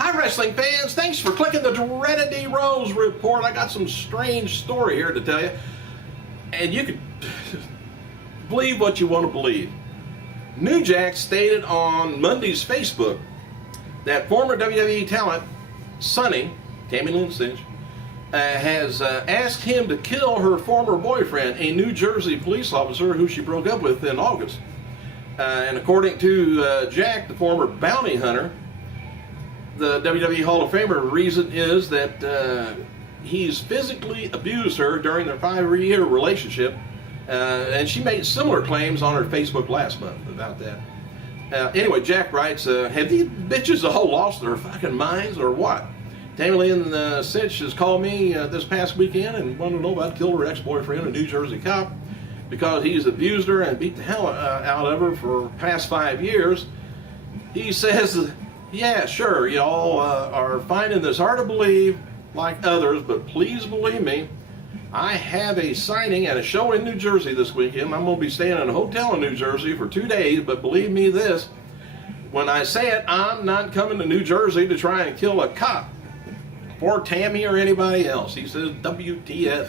Hi wrestling fans, thanks for clicking the dreaded D Rose report. I got some strange story here to tell you, and you can believe what you want to believe. New Jack stated on Monday's Facebook that former WWE talent Sunny, Tammy Lynn Cinch, has asked him to kill her former boyfriend, a New Jersey police officer who she broke up with in August. And according to Jack, the former bounty hunter, the WWE Hall of Famer, reason is that he's physically abused her during their 5-year relationship, and she made similar claims on her Facebook last month about that. Anyway, Jack writes, have these bitches all lost their fucking minds or what? Tammy Lynn Cinch has called me this past weekend and wanted to know about killing her ex-boyfriend, a New Jersey cop, because he's abused her and beat the hell out of her for the past 5 years. He says, yeah, sure, y'all are finding this hard to believe like others, but please believe me, I have a signing at a show in New Jersey this weekend. I'm going to be staying in a hotel in New Jersey for 2 days, but believe me this, when I say it, I'm not coming to New Jersey to try and kill a cop or Tammy or anybody else. He says, WTF.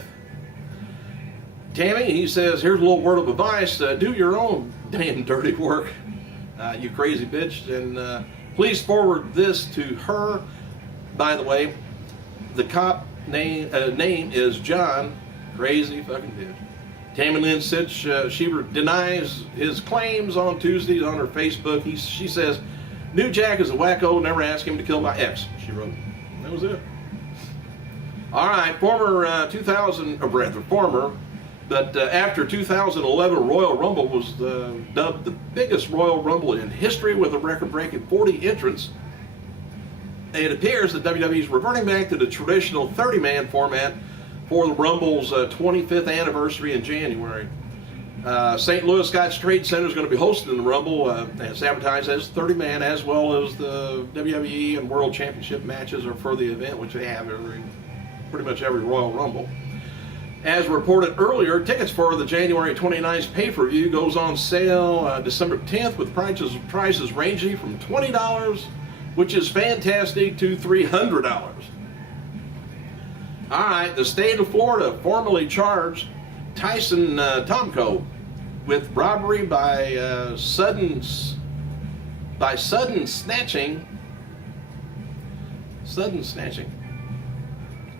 Tammy, he says, here's a little word of advice. Do your own damn dirty work, you crazy bitch. And please forward this to her. By the way, the cop name is John. Crazy fucking bitch. Tammy Lynn Cinch, she denies his claims on Tuesday on her Facebook. She says, New Jack is a wacko, never asked him to kill my ex, she wrote. And that was it. All right, after 2011 Royal Rumble was dubbed the biggest Royal Rumble in history with a record-breaking 40 entrants. It appears that WWE is reverting back to the traditional 30-man format for the Rumble's 25th anniversary in January. St. Louis Scotts Trade Center is going to be hosting the Rumble, and it's advertised as 30-man, as well as the WWE and World Championship matches are for the event, which they have pretty much every Royal Rumble. As reported earlier, tickets for the January 29th pay-per-view goes on sale December 10th with prices ranging from $20, which is fantastic, to $300. All right, the state of Florida formally charged Tyson Tomko with robbery by sudden snatching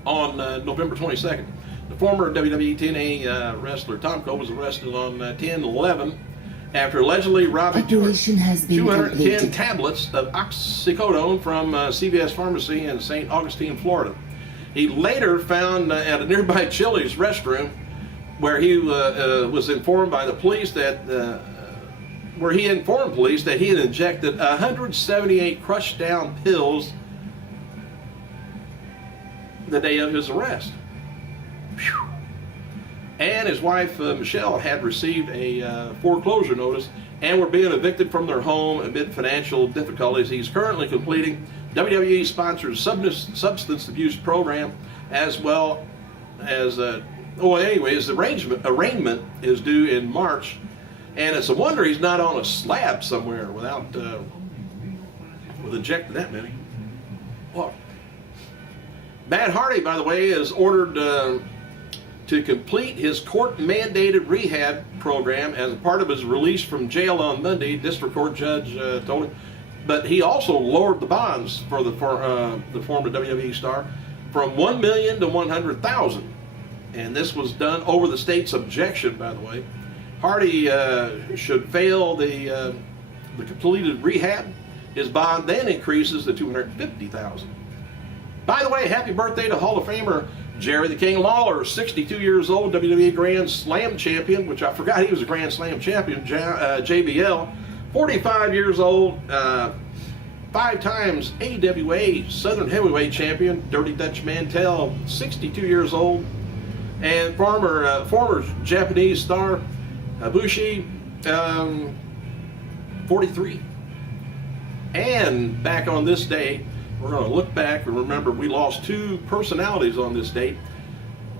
on November 22nd. The former WWE TNA wrestler Tomko was arrested on 10/11 after allegedly robbing 210 tablets of oxycodone from CVS Pharmacy in St. Augustine, Florida. He later found at a nearby Chili's restroom where he was informed by the police that he had injected 178 crushed down pills the day of his arrest. Whew. And his wife Michelle had received a foreclosure notice and were being evicted from their home amid financial difficulties. He's currently completing WWE-sponsored substance abuse program, as well as the arraignment is due in March, and it's a wonder he's not on a slab somewhere with injecting that many. What? Matt Hardy, by the way, is ordered to complete his court-mandated rehab program as a part of his release from jail on Monday. District Court judge told him, but he also lowered the bonds for the former WWE star from $1 million to $100,000, and this was done over the state's objection. By the way, Hardy should fail the completed rehab. His bond then increases to $250,000. By the way, happy birthday to Hall of Famer Jerry the King Lawler, 62 years old, WWE Grand Slam champion, which I forgot he was a Grand Slam champion. JBL, 45 years old, 5 times AWA Southern Heavyweight Champion. Dirty Dutch Mantel, 62 years old, and former Japanese star Ibushi, 43. And back on this day, we're going to look back and remember we lost 2 personalities on this date.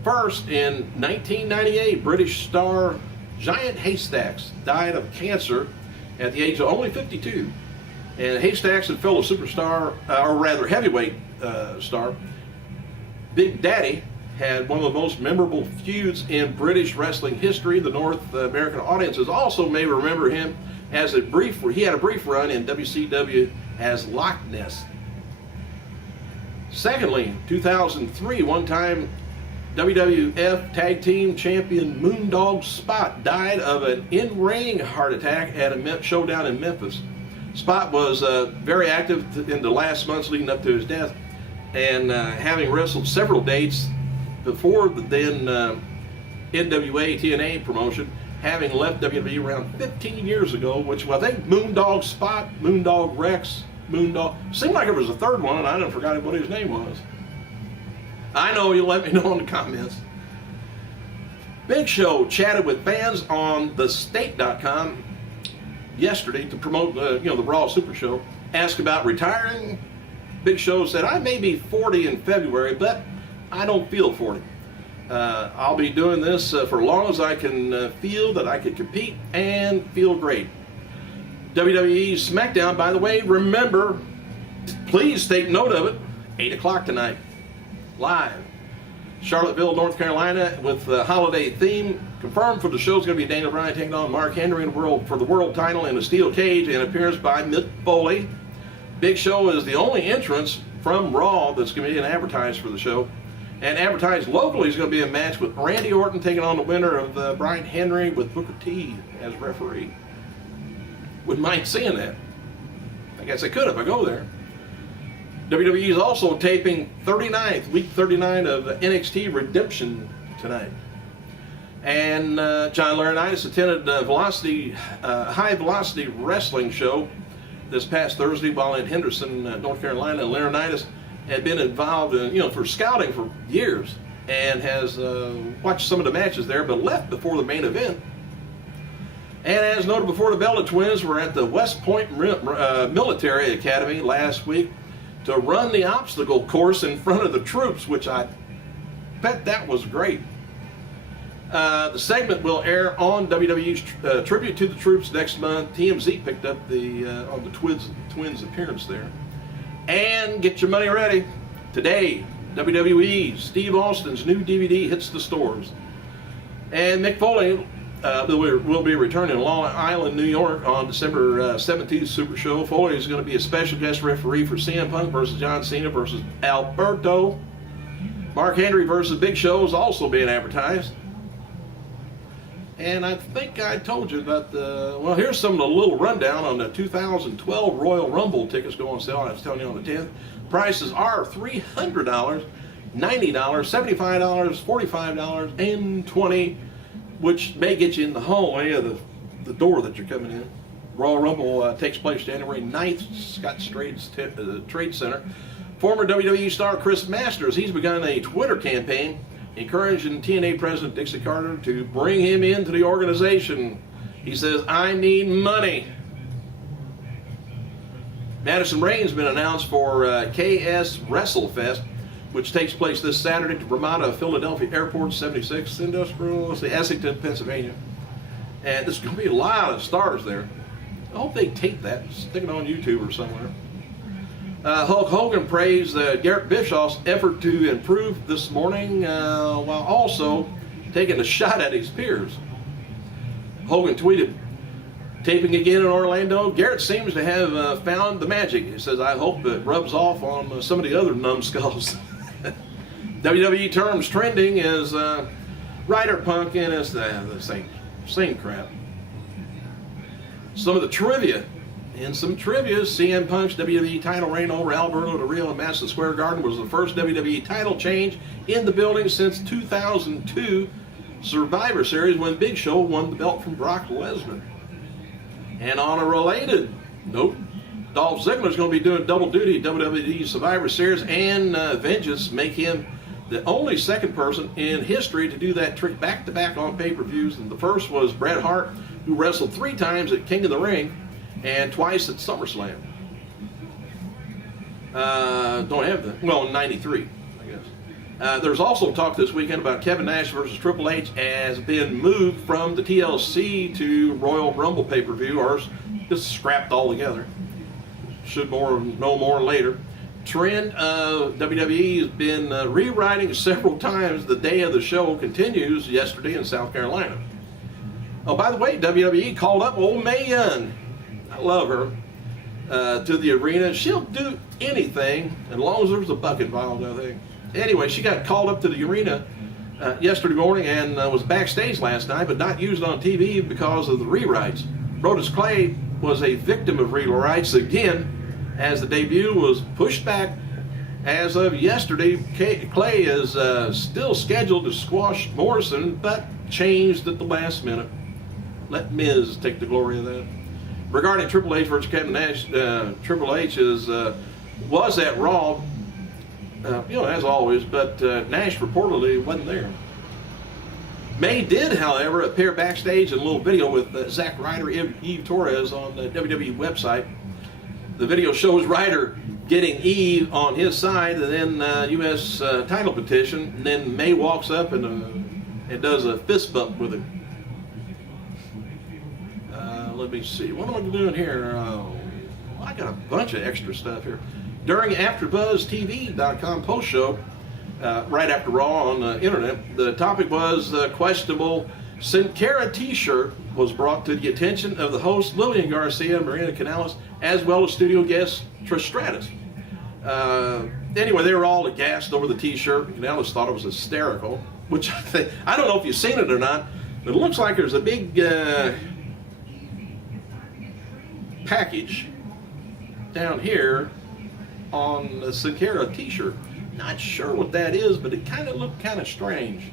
First, in 1998, British star Giant Haystacks died of cancer at the age of only 52. And Haystacks and fellow superstar, or rather heavyweight star, Big Daddy had one of the most memorable feuds in British wrestling history. The North American audiences also may remember him as he had a brief run in WCW as Loch Ness. Secondly, 2003, one-time WWF Tag Team Champion Moondog Spot died of an in-ring heart attack at a showdown in Memphis. Spot was very active in the last months leading up to his death, and having wrestled several dates before the then NWA TNA promotion, having left WWE around 15 years ago, which I think Moondog Spot, Moondog Rex, Moondog, seemed like there was a third one, and I done forgot what his name was. I know, you'll let me know in the comments. Big Show chatted with fans on thestate.com yesterday to promote the Raw Super Show. Asked about retiring. Big Show said, I may be 40 in February, but I don't feel 40. I'll be doing this for as long as I can feel that I can compete and feel great. WWE SmackDown, by the way, remember, please take note of it, 8 o'clock tonight, live. Charlottesville, North Carolina, with the holiday theme. Confirmed for the show is going to be Daniel Bryan taking on Mark Henry for the world title in a steel cage, and appearance by Mick Foley. Big Show is the only entrance from Raw that's going to be advertised for the show. And advertised locally is going to be a match with Randy Orton taking on the winner of Brian Henry with Booker T as referee. Wouldn't mind seeing that. I guess I could if I go there. WWE is also taping week 39 of NXT Redemption tonight. And John Laurinaitis attended a high velocity wrestling show this past Thursday while in Henderson, North Carolina. Laurinaitis had been involved in, for scouting for years and has watched some of the matches there, but left before the main event. And as noted before, the Bella twins were at the West Point Military Academy last week to run the obstacle course in front of the troops, which I bet that was great. The segment will air on WWE's Tribute to the Troops next month. TMZ picked up on the twins' appearance there. And get your money ready. Today, WWE, Steve Austin's new DVD hits the stores. And Mick Foley will be returning to Long Island, New York on December 17th Super Show. Foley is going to be a special guest referee for CM Punk versus John Cena versus Alberto. Mark Henry versus Big Show is also being advertised. And I think I told you about well, here's some of the little rundown on the 2012 Royal Rumble tickets go on sale. I was telling you on the 10th. Prices are $300, $90, $75, $45, and $20, which may get you in the hallway of the door that you're coming in. Royal Rumble takes place January 9th, Scott Strait's Trade Center. Former WWE star Chris Masters, he's begun a Twitter campaign encouraging TNA President Dixie Carter to bring him into the organization. He says, I need money. Madison Rain's been announced for KS WrestleFest, which takes place this Saturday at Ramada Philadelphia Airport, 76 Industrial, Essington, Pennsylvania. And there's going to be a lot of stars there. I hope they tape that, stick it on YouTube or somewhere. Hulk Hogan praised Garrett Bischoff's effort to improve this morning while also taking a shot at his peers. Hogan tweeted, taping again in Orlando, Garrett seems to have found the magic. He says, I hope it rubs off on some of the other numbskulls. WWE terms trending is Ryder Punk, and it's the same crap. Some of the trivia. In some trivia, CM Punk's WWE title reign over Alberto Del Rio in Madison Square Garden was the first WWE title change in the building since 2002 Survivor Series when Big Show won the belt from Brock Lesnar. And on a related note, Dolph Ziggler is going to be doing double duty at WWE Survivor Series and Vengeance, make him the only second person in history to do that trick back-to-back on pay-per-views. And the first was Bret Hart, who wrestled 3 times at King of the Ring and twice at SummerSlam. Don't have that. Well, in 93, I guess. There's also talk this weekend about Kevin Nash versus Triple H has been moved from the TLC to Royal Rumble pay-per-view, or just scrapped altogether. should know more later. Trend WWE has been rewriting several times. The day of the show continues yesterday in South Carolina. Oh, by the way, WWE called up old Mae Young. I love her. To the arena. She'll do anything as long as there's a buck involved, I think. Anyway, she got called up to the arena yesterday morning and was backstage last night, but not used on TV because of the rewrites. Brodus Clay was a victim of rewrites again, as the debut was pushed back. As of yesterday, Clay is still scheduled to squash Morrison, but changed at the last minute. Let Miz take the glory of that. Regarding Triple H versus Kevin Nash, Triple H was at Raw, as always, but Nash reportedly wasn't there. May did, however, appear backstage in a little video with Zack Ryder, Eve Torres on the WWE website. The video shows Ryder getting Eve on his side, and then U.S. title petition, and then May walks up and does a fist bump with him. Let me see. What am I doing here? I got a bunch of extra stuff here. During AfterBuzzTV.com post show, right after Raw on the internet, the topic was the questionable Sin Cara t-shirt was brought to the attention of the host Lillian Garcia and Marina Canales, as well as studio guest Trish Stratus. Anyway, they were all aghast over the t-shirt. Canales thought it was hysterical, which I don't know if you've seen it or not, but it looks like there's a big package down here on the Sin Cara t-shirt. Not sure what that is, but it kind of looked kind of strange.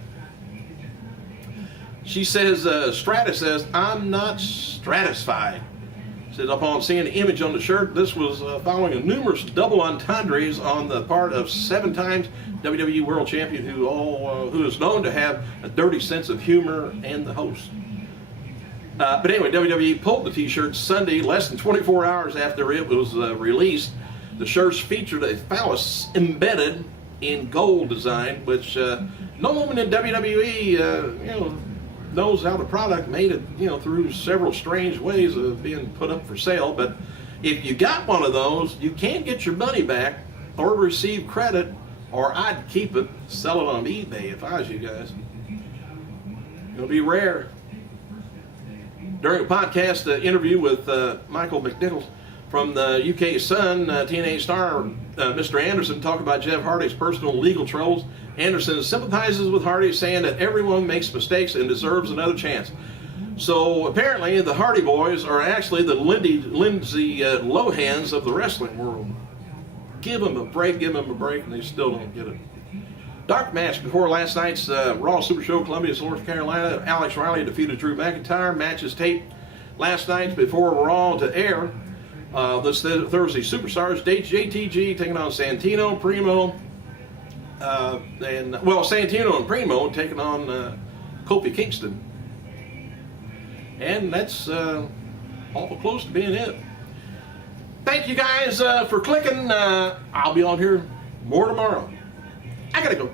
She says, Stratus says, "I'm not stratisfied." Says, upon seeing the image on the shirt, this was following a numerous double entendres on the part of 7 times WWE World Champion who is known to have a dirty sense of humor, and the host. But anyway, WWE pulled the t-shirt Sunday, less than 24 hours after it was released. The shirts featured a phallus embedded in gold design, which no woman in WWE, knows how the product made it, through several strange ways of being put up for sale. But if you got one of those, you can't get your money back or receive credit, or I'd keep it, sell it on eBay if I was you guys. It'll be rare. During a podcast interview with Michael McNichols from the UK Sun, TNA star Mr. Anderson talked about Jeff Hardy's personal legal troubles. Anderson sympathizes with Hardy, saying that everyone makes mistakes and deserves another chance. So apparently the Hardy Boys are actually the Lindsay Lohans of the wrestling world. Give them a break, and they still don't get it. Dark match before last night's Raw Super Show, Columbia, North Carolina. Alex Riley defeated Drew McIntyre. Matches taped last night before Raw to air. This Thursday, Superstars, JTG taking on Santino, Primo, Santino and Primo taking on Kofi Kingston. And that's awful close to being it. Thank you guys for clicking. I'll be on here more tomorrow. I gotta go.